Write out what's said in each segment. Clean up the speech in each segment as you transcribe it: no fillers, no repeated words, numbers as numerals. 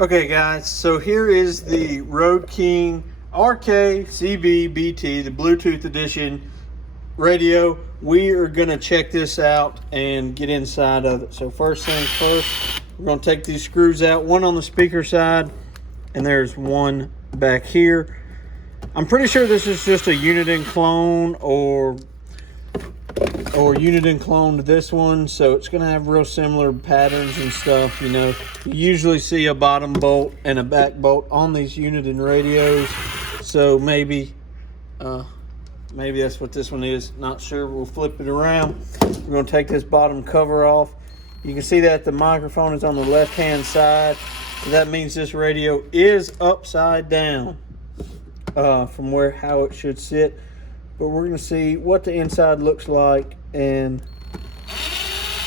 Okay guys, so here is the Road King RKCBBT, the Bluetooth edition radio. We are gonna check this out and get inside of it. So first things first, we're gonna take these screws out, one on the speaker side, and there's one back here. I'm pretty sure this is just a Uniden clone or Uniden clone to this one, so it's going to have real similar patterns and stuff. You know, you usually see a bottom bolt and a back bolt on these Uniden radios, so maybe that's what this one is. Not sure. We'll flip it around. We're going to take this bottom cover off. You can see that the microphone is on the left hand side, so that means this radio is upside down from how it should sit. But we're going to see what the inside looks like and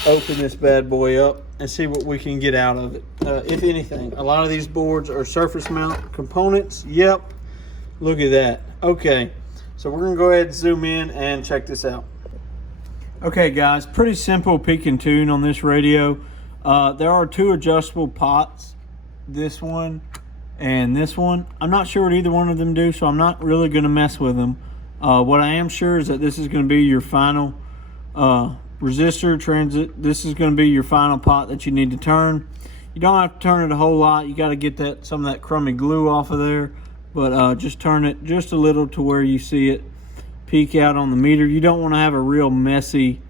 open this bad boy up and see what we can get out of it, if anything. A lot of these boards are surface mount components. Yep, look at that. Okay, so we're going to go ahead and zoom in and check this out. Okay guys, pretty simple peak and tune on this radio. There are two adjustable pots, this one and this one. I'm not sure what either one of them do, so I'm not really going to mess with them. What I am sure is that this is going to be your final resistor transit. This is going to be your final pot that you need to turn. You don't have to turn it a whole lot. You got to get some of that crummy glue off of there, but just turn it just a little to where you see it peek out on the meter. You don't want to have a real messy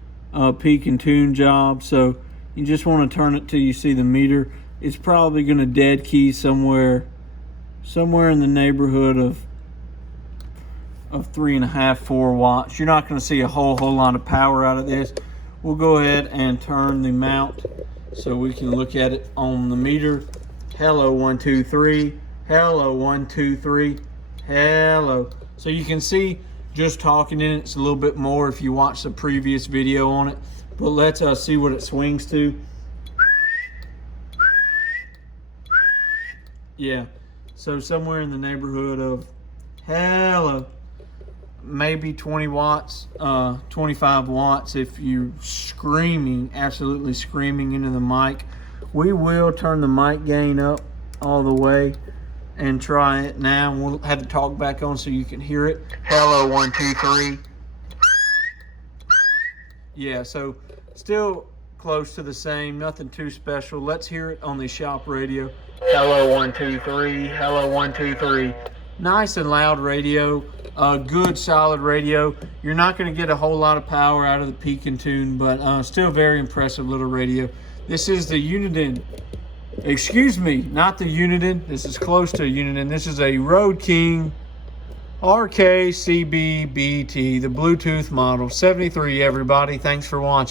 peak and tune job, so you just want to turn it till you see the meter. It's probably going to dead key somewhere in the neighborhood of 3.5, 4 watts. You're not going to see a whole lot of power out of this. We'll go ahead and turn the mount so we can look at it on the meter. Hello, 1 2 3. Hello, 1 2 3. Hello. So you can see just talking in it's a little bit more if you watch the previous video on it. But let's see what it swings to. Yeah. So somewhere in the neighborhood of hello. Maybe 20 watts, 25 watts if you're screaming, absolutely screaming into the mic. We will turn the mic gain up all the way and try it now. We'll have the talk back on so you can hear it. Hello, 1 2 3. Yeah, so still close to the same, nothing too special. Let's hear it on the shop radio. Hello, 1 2 3. Hello, 1 2 3. Nice and loud radio. Good solid radio. You're not going to get a whole lot of power out of the peak and tune, but still very impressive little radio. This is the Uniden, excuse me, not the Uniden. This is close to a Uniden. This is a Road King RKCBBT, the Bluetooth model 73. Everybody, thanks for watching.